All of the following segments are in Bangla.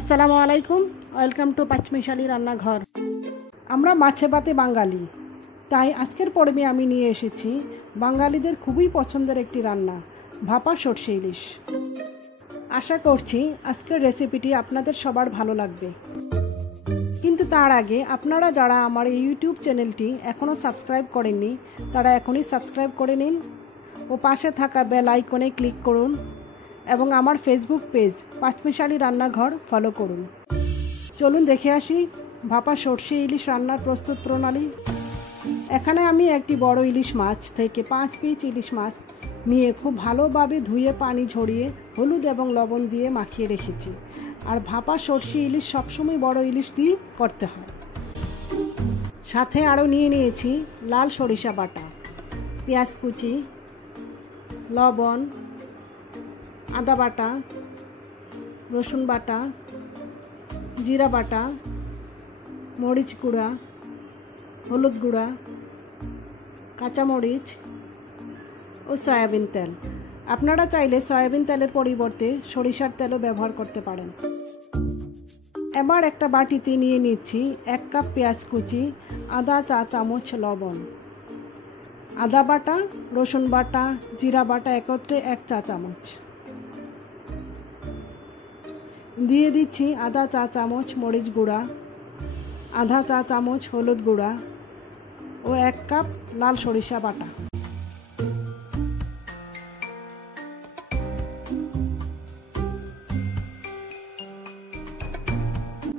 আসসালামু আলাইকুম, ওয়েলকাম টু পাচমিশালি রান্নাঘর। আমরা মাছে ভাতে বাঙালি, তাই আজকের পর্বে আমি নিয়ে এসেছি বাঙালিদের খুবই পছন্দের একটি রান্না, ভাপা সরষে ইলিশ। আশা করছি আজকের রেসিপিটি আপনাদের সবার ভালো লাগবে। কিন্তু তার আগে আপনারা যারা আমার এই ইউটিউব চ্যানেলটি এখনও সাবস্ক্রাইব করেননি তারা এখনই সাবস্ক্রাইব করে নিন ও পাশে থাকা বেল আইকনে ক্লিক করুন এবং আমার ফেসবুক পেজ পাচমিশালি রান্নাঘর ফলো করুন। চলুন দেখে আসি ভাপা সরষে ইলিশ রান্নার প্রস্তুত প্রণালী। এখানে আমি একটি বড় ইলিশ মাছ থেকে 5 পিস ইলিশ মাছ নিয়ে খুব ভালোভাবে ধুয়ে পানি ঝরিয়ে হলুদ এবং লবণ দিয়ে মাখিয়ে রেখেছি। আর ভাপা সরষে ইলিশ সবসময় বড় ইলিশ দিয়ে করতে হয়। সাথে আরও নিয়ে নিয়েছি লাল সরিষা বাটা, পেঁয়াজ কুচি, লবণ, আদা বাটা, রসুন বাটা, জিরা বাটা, মরিচ গুঁড়া, হলুদ গুঁড়া, কাঁচামরিচ ও সয়াবিন তেল। আপনারা চাইলে সয়াবিন তেলের পরিবর্তে সরিষার তেলও ব্যবহার করতে পারেন। এবার একটা বাটিতে নিয়ে নিচ্ছি 1 কাপ পেঁয়াজ কুচি, আধা চা চামচ লবণ, আদা বাটা, রসুন বাটা, জিরা বাটা একত্রে 1 চা চামচ। দিয়ে দিচ্ছি আধা চা চামচ মরিচ গুঁড়া, আধা চা চামচ হলুদ গুঁড়া ও 1 কাপ লাল সরিষা বাটা।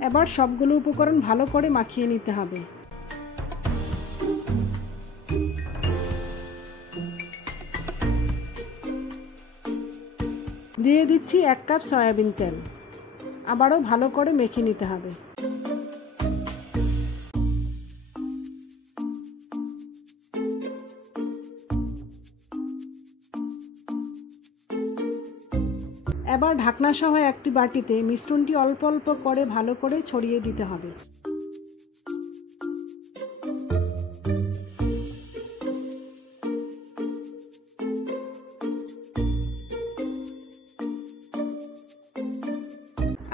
এবার সবগুলো উপকরণ ভালো করে মাখিয়ে নিতে হবে। দিয়ে দিচ্ছি 1 কাপ সয়াবিন তেল, আবারও ভালো করে মেখে নিতে হবে। এবার ঢাকনা সহ একটি বাটিতে মিশ্রণটি অল্প অল্প করে ভালো করে ছড়িয়ে দিতে হবে।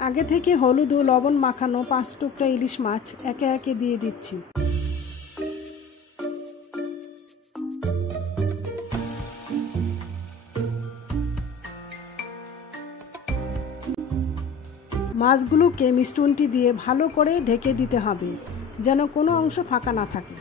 আগে থেকে হলুদ ও লবণ মাখানো 5 টুকরা ইলিশ মাছ একে একে দিয়ে দিচ্ছি। মাছগুলোকে মিশ্রণটি দিয়ে ভালো করে ঢেকে দিতে হবে যেন কোনো অংশ ফাঁকা না থাকে।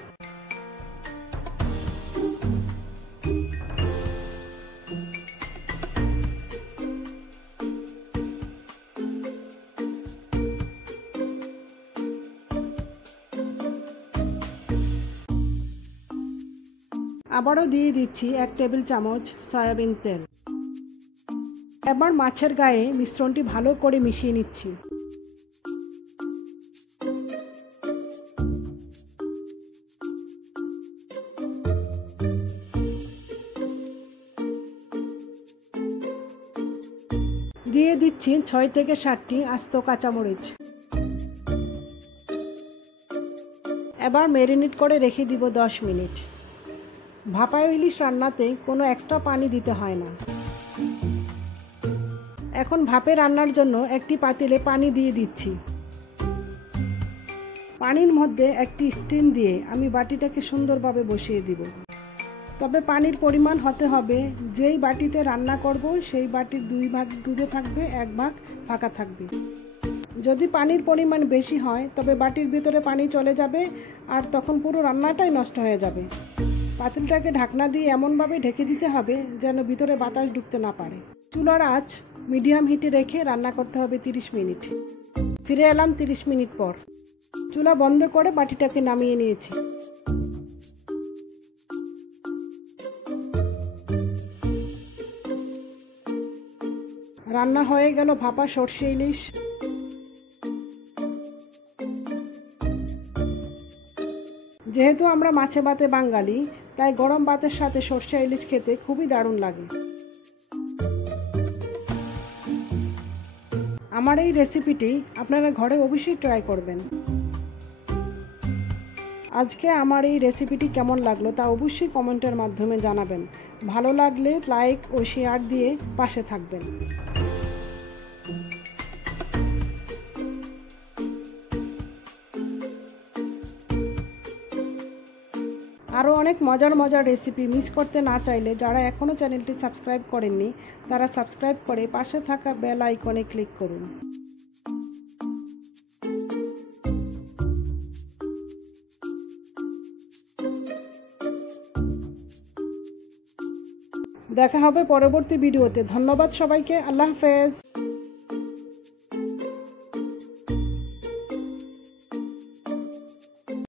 আবারও দিয়ে দিচ্ছি 1 টেবিল চামচ সয়াবিন তেল। এবার মাছের গায়ে মিশ্রণটি ভালো করে মিশিয়ে নিচ্ছি। দিয়ে দিচ্ছি 6 থেকে 7টি আস্ত কাঁচামরিচ। এবার ম্যারিনেট করে রেখে দিব 10 মিনিট। ভাপা ইলিশ রান্নাতে কোনো এক্সট্রা পানি দিতে হয় না। এখন ভাপে রান্নার জন্য একটি পাতিলে পানি দিয়ে দিচ্ছি। পানির মধ্যে একটি স্টিম দিয়ে আমি বাটিটাকে সুন্দরভাবে বসিয়ে দিব। তবে পানির পরিমাণ হতে হবে যেই বাটিতে রান্না করব সেই বাটির 2 ভাগ ডুবে থাকবে, 1 ভাগ ফাঁকা থাকবে। যদি পানির পরিমাণ বেশি হয় তবে বাটির ভিতরে পানি চলে যাবে আর তখন পুরো রান্নাটাই নষ্ট হয়ে যাবে। পাতিলটাকে ঢাকনা দিয়ে এমনভাবে ঢেকে দিতে হবে যেন ভিতরে বাতাস ঢুকতে না পারে। চুলার আঁচ মিডিয়াম হিটে রেখে রান্না করতে হবে 30 মিনিট। ফিরে এলাম 30 মিনিট পর। চুলা বন্ধ করে বাটিটাকে নামিয়ে নিয়েছি। রান্না হয়ে গেল ভাপা সরষে ইলিশ। যেহেতু আমরা মাছে ভাতে বাঙালি, তাই গরম ভাতের সাথে সরষে ইলিশ খেতে খুবই দারুণ লাগে। আমার এই রেসিপিটি আপনারা ঘরে অবশ্যই ট্রাই করবেন। আজকে আমার এই রেসিপিটি কেমন লাগলো তা অবশ্যই কমেন্টের মাধ্যমে জানাবেন। ভালো লাগলে লাইক ও শেয়ার দিয়ে পাশে থাকবেন। আরও অনেক মজার মজার রেসিপি মিস করতে না চাইলে যারা এখনও চ্যানেলটি সাবস্ক্রাইব করেননি তারা সাবস্ক্রাইব করে পাশে থাকা বেল আইকনে ক্লিক করুন। দেখা হবে পরবর্তী ভিডিওতে। ধন্যবাদ সবাইকে। আল্লাহ হাফেজ।